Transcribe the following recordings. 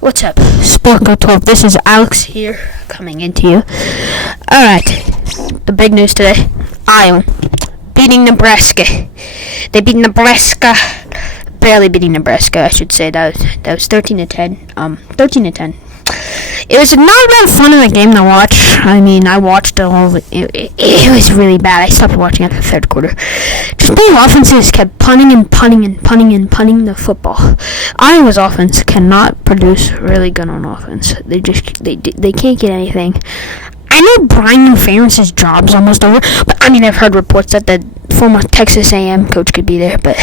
What's up, Sportco 12? This is Alex here, coming into you. Alright, the big news today. Iowa beating Nebraska. They beat Nebraska. Barely beating Nebraska, I should say. That was 13-10. 13-10. It was not that fun of a game to watch. I mean, I watched all of it. It was really bad. I stopped watching at the third quarter. Just the offenses kept punting the football. Iowa's offense cannot produce really good on offense. They can't get anything. I know Brian Ferentz's job's almost over, but I mean, I've heard reports that the former Texas A&M coach could be there, but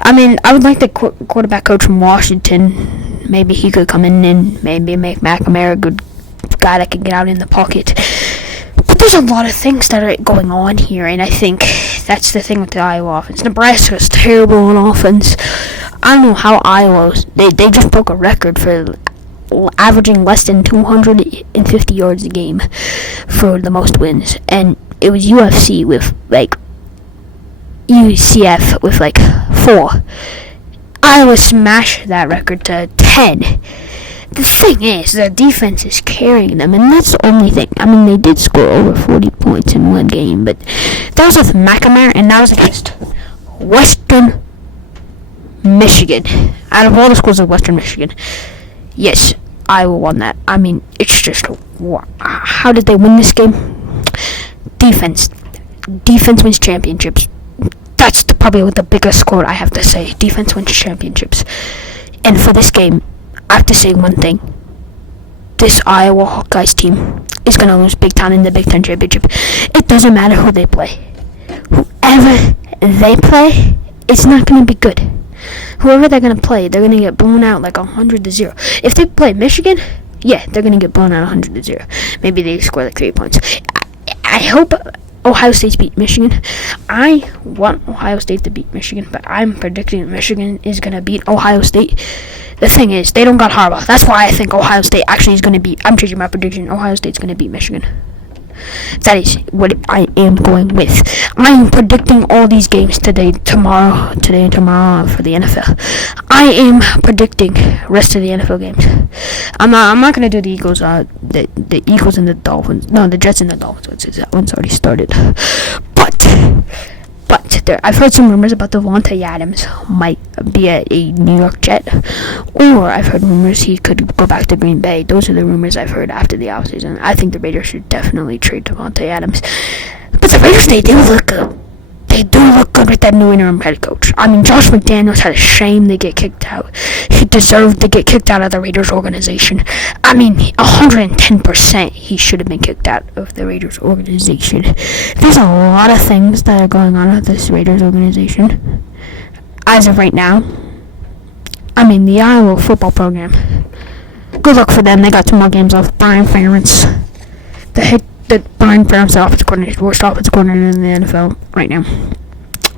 I mean, I would like the quarterback coach from Washington. Maybe he could come in and maybe make McNamara a good guy that can get out in the pocket. But there's a lot of things that are going on here, and I think that's the thing with the Iowa offense. Nebraska's terrible on offense. I don't know how Iowa's, they just broke a record for averaging less than 250 yards a game for the most wins, and it was UCF with like 4. Iowa smashed that record to 10. The thing is, the defense is carrying them, and that's the only thing. I mean, they did score over 40 points in one game, but that was with McNamara, and that was against Western Michigan. Out of all the schools of Western Michigan, yes, Iowa won that. I mean, it's just, how did they win this game? Defense. Defense wins championships. That's probably the biggest quote I have to say. Defense wins championships. And for this game, I have to say one thing. This Iowa Hawkeyes team is going to lose big time in the Big Ten Championship. It doesn't matter who they play. Whoever they play, it's not going to be good. Whoever they're going to play, they're going to get blown out like 100-0. If they play Michigan, yeah, they're going to get blown out 100-0. Maybe they score like 3 points. I hope Ohio State beat Michigan. I want Ohio State to beat Michigan, but I'm predicting Michigan is going to beat Ohio State. The thing is, they don't got Harbaugh. That's why I think Ohio State actually is going to beat. I'm changing my prediction. Ohio State's going to beat Michigan. That is what I am going with. I am predicting all these games today and tomorrow for the NFL. I am predicting rest of the NFL games. I'm not gonna do the Eagles. The Eagles and the Dolphins. No, the Jets and the Dolphins. That one's already started. But I've heard some rumors about Devontae Adams might be a New York Jet, or I've heard rumors he could go back to Green Bay. Those are the rumors I've heard after the offseason. I think the Raiders should definitely trade Devontae Adams. But the Raiders, they do look good. They do look good with that new interim head coach. I mean, Josh McDaniels had a shame they get kicked out. He deserved to get kicked out of the Raiders organization. I mean, 110% he should have been kicked out of the Raiders organization. There's a lot of things that are going on with this Raiders organization. As of right now, I mean, the Iowa football program, good luck for them. They got 2 more games left. Brian Ferentz, Brian Ferentz, the offensive coordinator, worst offensive coordinator in the NFL right now.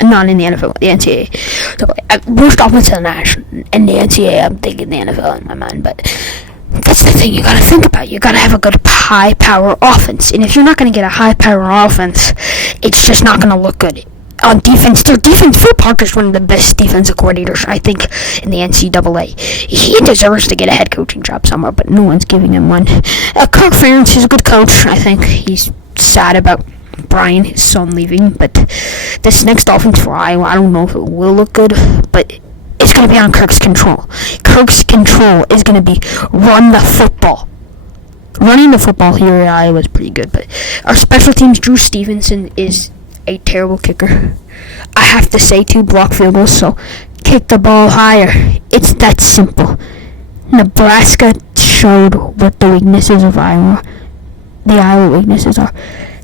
Not in the NFL, the NCAA. So, worst offensive in the NCAA. I'm thinking the NFL in my mind, but that's the thing you gotta think about. You gotta have a good high-power offense, and if you're not gonna get a high-power offense, it's just not gonna look good. On defense, Phil Parker's one of the best defensive coordinators, I think, in the NCAA. He deserves to get a head coaching job somewhere, but no one's giving him one. Kirk Ferentz is a good coach. I think he's sad about Brian, his son, leaving, but this next offense for Iowa, I don't know if it will look good, but it's going to be on Kirk's control. Kirk's control is going to be run the football. Running the football here at Iowa is pretty good, but our special teams, Drew Stevenson, is a terrible kicker. I have to say 2 block field goals, so kick the ball higher. It's that simple. Nebraska showed what the weaknesses of Iowa, the Iowa weaknesses are.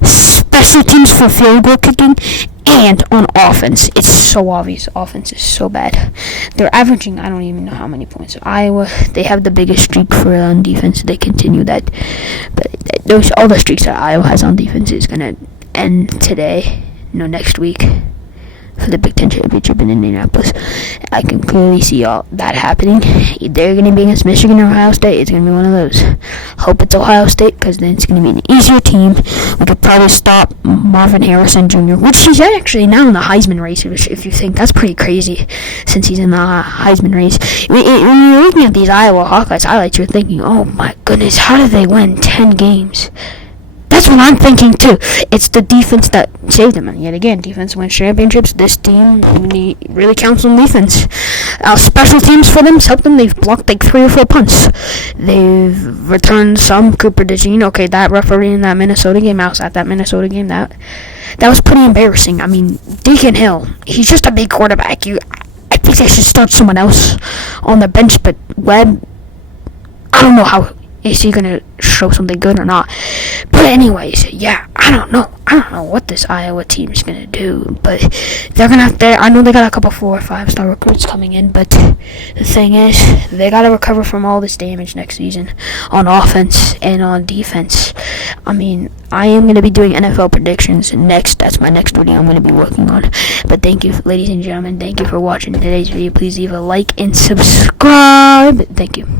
Special teams for field goal kicking and on offense. It's so obvious. Offense is so bad. They're averaging, I don't even know how many points. Iowa, they have the biggest streak for on defense. They continue that. But all the streaks that Iowa has on defense is going to end today. No, next week. for the Big Ten championship in Indianapolis. I can clearly see all that happening. They're going to be against Michigan or Ohio State. It's going to be one of those. Hope it's Ohio State, because then it's going to be an easier team. We could probably stop Marvin Harrison Jr., which he's actually now in the Heisman race, if you think. That's pretty crazy, since he's in the Heisman race. When you're looking at these Iowa Hawkeyes highlights, you're thinking, oh my goodness, how did they win 10 games? That's what I'm thinking too. It's the defense that saved them. And yet again, defense wins championships. This team really counts on defense. Special teams for them helped them. They've blocked like 3 or 4 punts. They've returned some. Cooper DeJean. Okay, that referee in that Minnesota game. I was at that Minnesota game. That was pretty embarrassing. I mean, Deacon Hill. He's just a big quarterback. I think they should start someone else on the bench. But Webb, I don't know how. Is he going to show something good or not? But anyways, yeah, I don't know what this Iowa team is going to do. But they're going to have to, I know they got a couple 4 or 5 star recruits coming in. But the thing is, they got to recover from all this damage next season on offense and on defense. I mean, I am going to be doing NFL predictions next. That's my next video I'm going to be working on. But thank you, ladies and gentlemen. Thank you for watching today's video. Please leave a like and subscribe. Thank you.